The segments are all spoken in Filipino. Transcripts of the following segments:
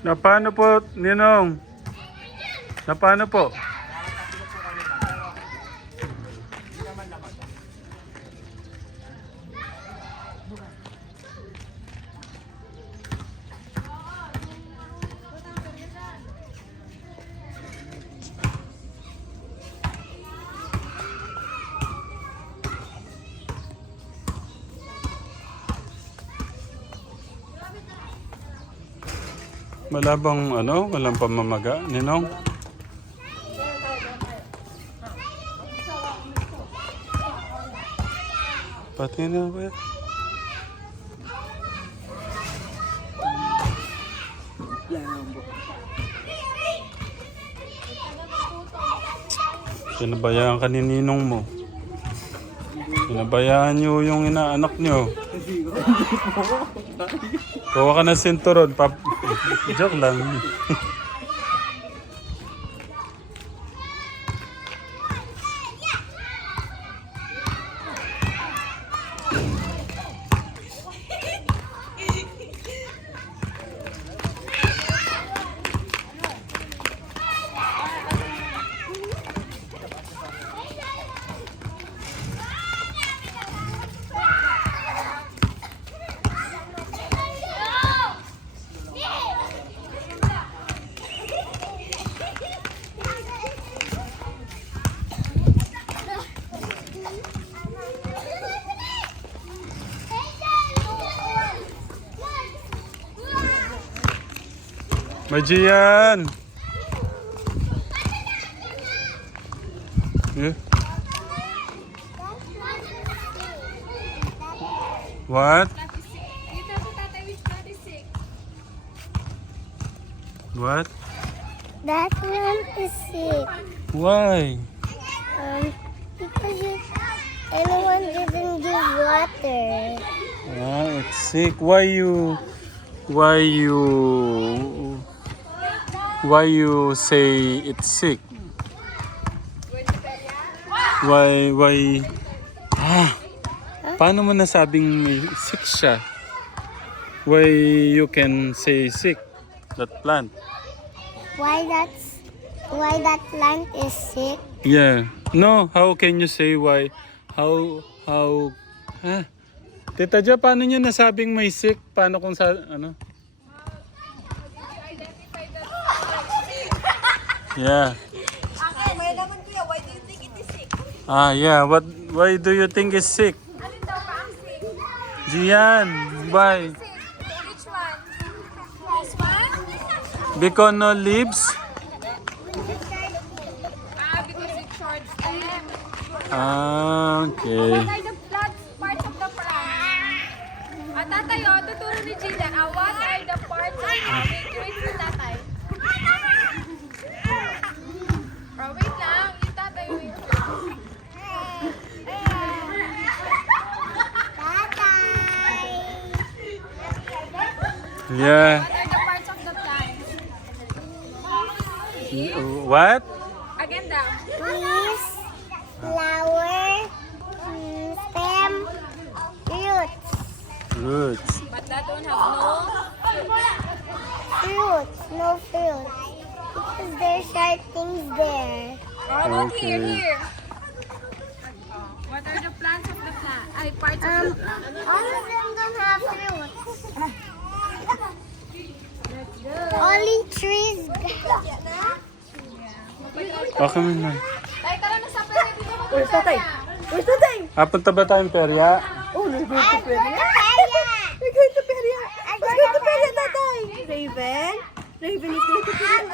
Na paano po, Ninong? Na paano po? Wala bang ano? Walang pamamaga, Ninong? Pati na ba? Pinabayaan ka ni Ninong mo. Pinabayaan niyo yung inaanak niyo. Kuha ka ng sinturon. Pap Joke lang. Majian! Yeah. What? Dito si tatay with 26. What? That one is sick. Why? Um, because it, anyone didn't give water. Ah, it's sick. Why you... Why you... Why you say it's sick? Why, why... Ah! Paano mo nasabing may sick siya? Why you can say sick? That plant? Why that's why that plant is sick? Yeah. No, how can you say why? How, how... Ha? Tita Jo, paano niyo nasabing may sick? Paano kung sa... Ano? Yeah. Okay, may laman kuya. Why do you think it is sick? Ah, yeah. What? Why do you think is sick? Alin daw ba ang sick? Gian, why? Which one? This one? Because no leaves? Ah, because it short stem. Ah, okay. What are the plant parts of the plant? Ah, tatay, oh, tuturo ni Gina. Ah, what are the parts of the si tatay. Yeah. What are the parts of the plant? What? Again daw. Leaves, flower, mm, stem, roots. Roots. But that one have no... Fruits, no fruits. Because there's sharp things there. How about here, Okay. here? What are the plants of the plant? Ay, parts of Um, the plant. all of them don't have fruits. Only trees. Okay man na. Tay, tara na sa mo Where's tatay? Where's the thing? Ah, punta ba tayong perya? Oh, let's go to Peria. We're going to Peria. Let's go to Peria, tatay. Raven? Raven is going to Peria.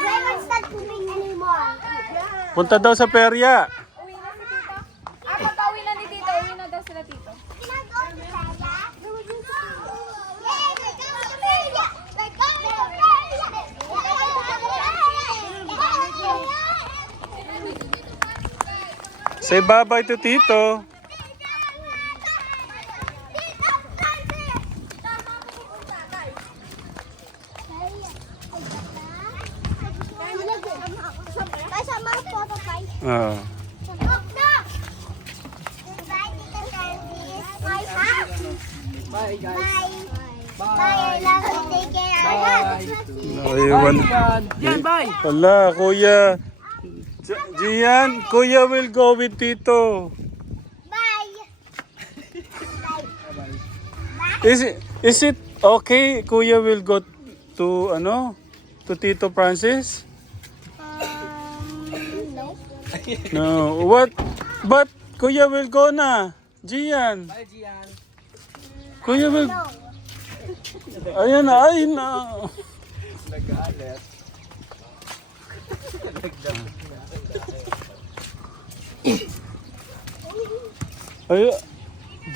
Raven's not pooping anymore. Punta daw sa perya. Uwi na si Tito. Ah, pagka-uwi na ni Tito, uwi na daw sila Tito. Say bye-bye to Tito. Kasama ang photo tayo. Ah. Bye, guys. Bye. Bye. I love you. Take care. Ay, one. Yan, bye! Wala, kuya. Gian, kuya will go with Tito. Bye. Is it, is it okay kuya will go to ano? To Tito Francis? Um, no. No. What? But kuya will go na. Gian. Bye, Gian. Kuya will... Ayan na, ay na. Nag-aalet. Ay,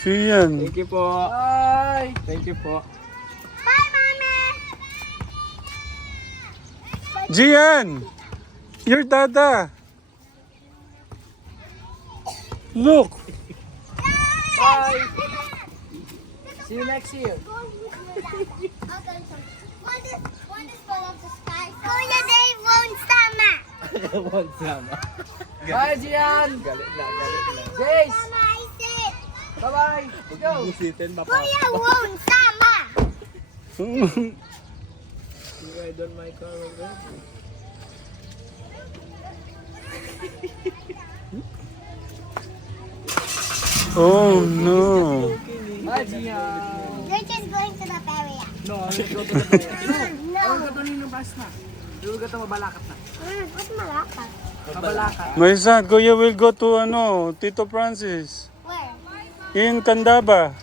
Gian. Thank you po. Bye! Thank you po. Bye, Mama. Gian! Your dada. Look. Bye! See you next year. One is, one is full of the sky. Kuya Dave won't sama. Huwag sama. Bye, Gian! Galit na, galit na. Jace! Bye-bye! Let's go! Busitin pa Kuya won't sama. You ride on my car already. oh no. Bye, Gian! You're just going to the area. No, let's go to the. No. Huwag ka to nino bas na. Huwag ka to mabalakat na. Mm, what's malaka? Mabalakat. My son, kuya will go to ano, Tito Francis. In Candaba.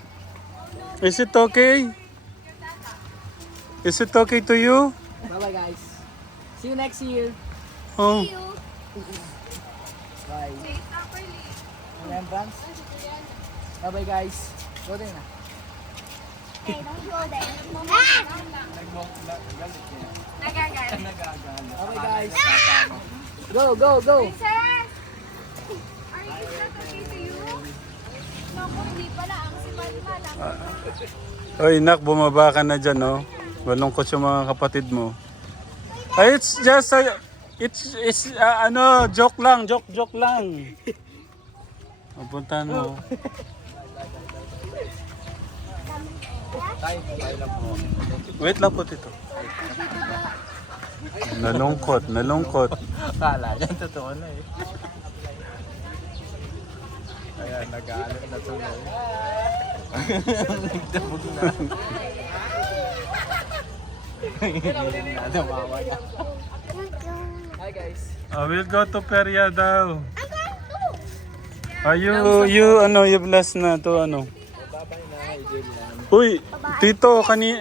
Is it okay? Is it okay to you? Bye-bye, guys. See you next year. Oh. Bye. Remembrance. Bye-bye, guys. Go din na. Hey, don't go there. Ah! Nagagal. Bye-bye, guys. Go, go, go. Princess! Are you not okay to you? Naku, hindi pala. Ang lang. Oy, nak, bumaba ka na dyan, no? Malungkot yung mga kapatid mo. Ay, it's just a, it's, it's, ah, ano, joke lang, joke, joke lang. Pupuntahan mo. Wait lang po, tito. Nalungkot, nalungkot. Kala niya, totoo na eh. Ayan, nag-aalit na tuloy. Nagdabog na. Nadamawa na. Hi guys. I will go to Peria daw. Are you, you, ano, you blessed na to, ano? Uy, tito, kani,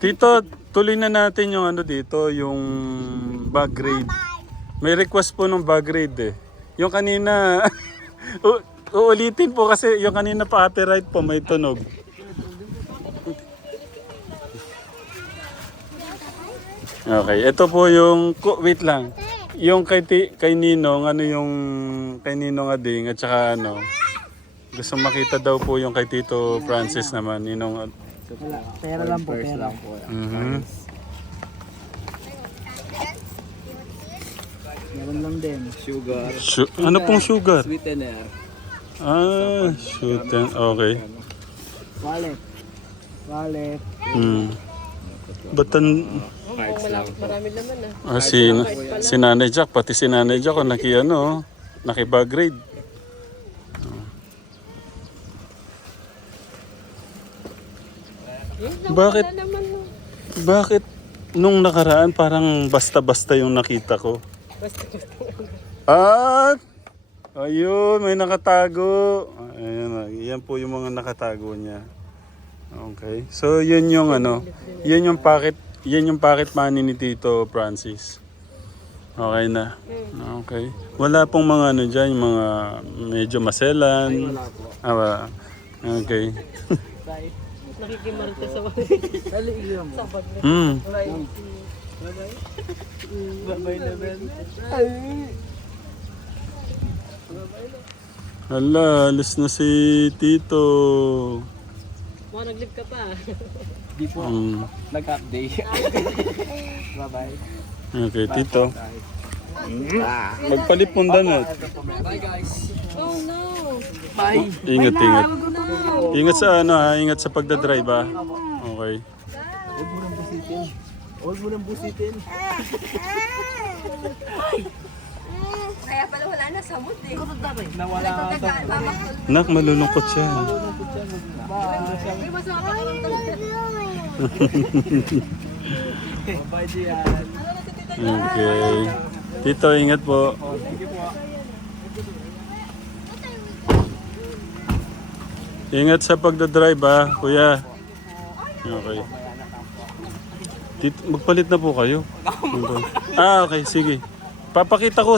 tito, tuloy na natin yung ano dito, yung bag grade. May request po ng bag grade eh. Yung kanina, u- uulitin po kasi yung kanina pa copyright po, may tunog. Okay, ito po yung, wait lang. Yung kay, ti, kay Ninong, ano yung kay Ninong Ading at saka ano, gusto makita daw po yung kay Tito Francis naman, Ninong Pera lang po, pera. lang po. Mhm. Meron lang din. Sugar. Su- ano pong sugar? Sweetener. Ah, shoot. Okay. Wallet. Wallet. Hmm. Batan... Ah, si, si Nanay Jack, pati si Nanay Jack, oh, naki ano, nakibag-grade. Bakit? Bakit nung nakaraan parang basta-basta yung nakita ko? At ayun, may nakatago. Ayan, ah, yan po yung mga nakatago niya. Okay. So, yun yung ano, yun yung packet, yun yung packet money ni Tito Francis. Okay na. Okay. Wala pong mga ano dyan, yung mga medyo maselan. Ah, wala. Okay. Dali, iyo mo. Hmm. Babay na Ben. Hala, alis na si Tito. Di po. Hmm. Nag-update. Bye-bye. Okay, Tito. Magpalipunda na. Bye guys. Oh no. Bye. Ingat, ingat. Ingat sa ano ha, ingat sa pagdadrive ha. Okay. Okay. Huwag mo nang busitin. Huwag mo nang busitin. Kaya pala wala na sa mood eh. Nawala ka sa... Nak, malulungkot siya. Bye, Gian. Okay. Tito, ingat po. Ingat sa pagdadrive ah, kuya. Okay. Tito, magpalit na po kayo. Ah, okay, sige. Papakita ko